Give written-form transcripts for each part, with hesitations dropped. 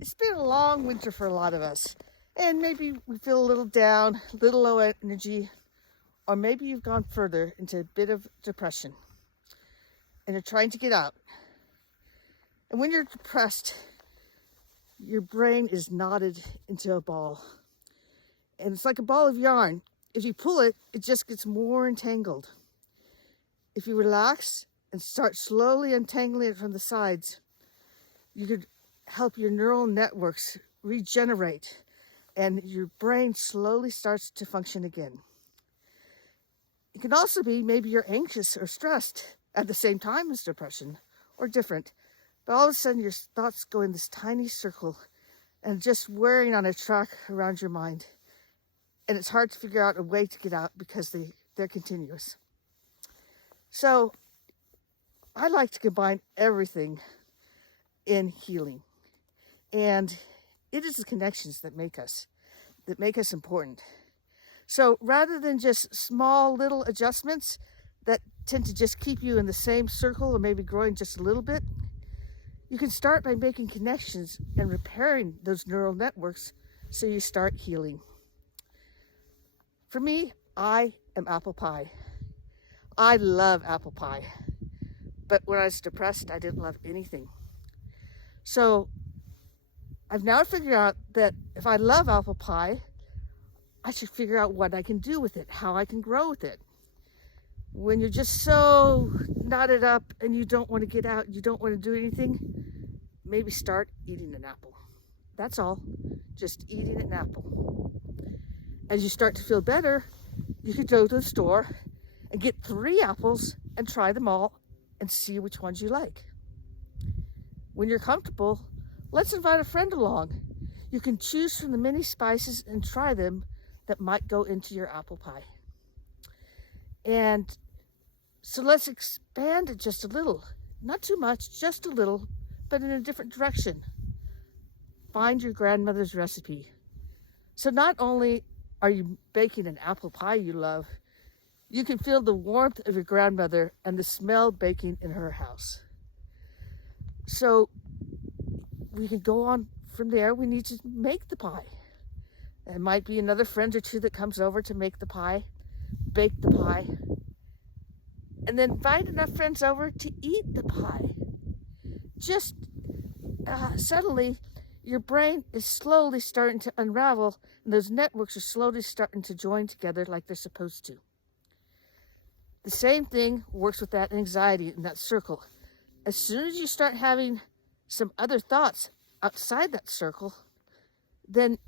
It's been a long winter for a lot of us, and maybe we feel a little down, a little low energy, or maybe you've gone further into a bit of depression and you're trying to get out. And when you're depressed, your brain is knotted into a ball, and it's like a ball of yarn. If you pull it, it just gets more entangled. If you relax and start slowly untangling it from the sides, you could help your neural networks regenerate and your brain slowly starts to function again. It can also be maybe you're anxious or stressed at the same time as depression, or different, but all of a sudden your thoughts go in this tiny circle and just wearing on a track around your mind, and it's hard to figure out a way to get out because they're continuous. So I like to combine everything in healing. And it is the connections that make us important. So rather than just small little adjustments that tend to just keep you in the same circle or maybe growing just a little bit, you can start by making connections and repairing those neural networks so you start healing. For me, I am apple pie. I love apple pie. But when I was depressed, I didn't love anything. So I've now figured out that if I love apple pie, I should figure out what I can do with it, how I can grow with it. When you're just so knotted up and you don't want to get out, you don't want to do anything, maybe start eating an apple. That's all, just eating an apple. As you start to feel better, you could go to the store and get 3 apples and try them all and see which ones you like. When you're comfortable, let's invite a friend along. You can choose from the many spices and try them that might go into your apple pie. And so let's expand it just a little. Not too much, just a little, but in a different direction. Find your grandmother's recipe. So not only are you baking an apple pie you love, you can feel the warmth of your grandmother and the smell of baking in her house. So we can go on from there. We need to make the pie. There might be another friend or two that comes over to make the pie, bake the pie, and then invite enough friends over to eat the pie. Just suddenly, your brain is slowly starting to unravel, and those networks are slowly starting to join together like they're supposed to. The same thing works with that anxiety in that circle. As soon as you start having some other thoughts outside that circle, then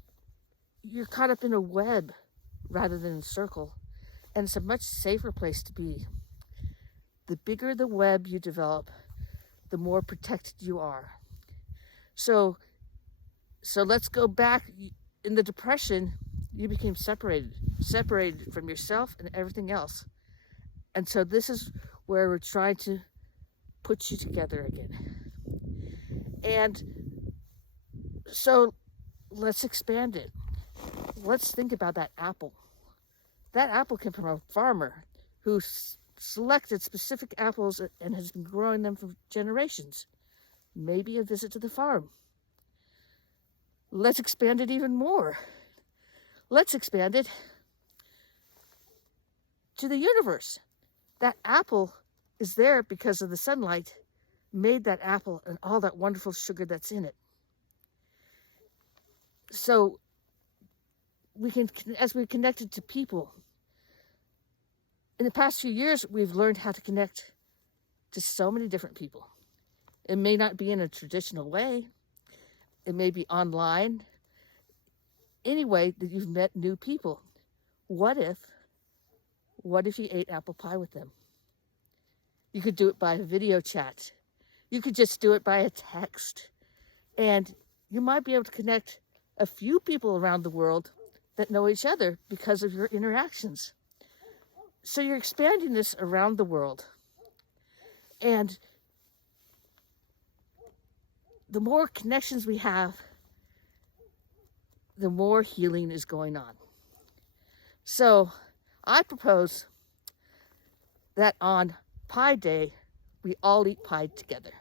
you're caught up in a web rather than a circle, and it's a much safer place to be. The bigger the web you develop, the more protected you are. So let's go back. In the depression, you became separated from yourself and everything else. And so this is where we're trying to put you together again. And so let's expand it. Let's think about that apple. That apple came from a farmer who selected specific apples and has been growing them for generations. Maybe a visit to the farm. Let's expand it even more. Let's expand it to the universe. That apple is there because of the sunlight made that apple and all that wonderful sugar that's in it. So we can, as we connected to people, in the past few years, we've learned how to connect to so many different people. It may not be in a traditional way. It may be online. Any way that you've met new people. What if you ate apple pie with them? You could do it by a video chat. You could just do it by a text. And you might be able to connect a few people around the world that know each other because of your interactions. So you're expanding this around the world. And the more connections we have, the more healing is going on. So I propose that on Pie Day, we all eat pie together.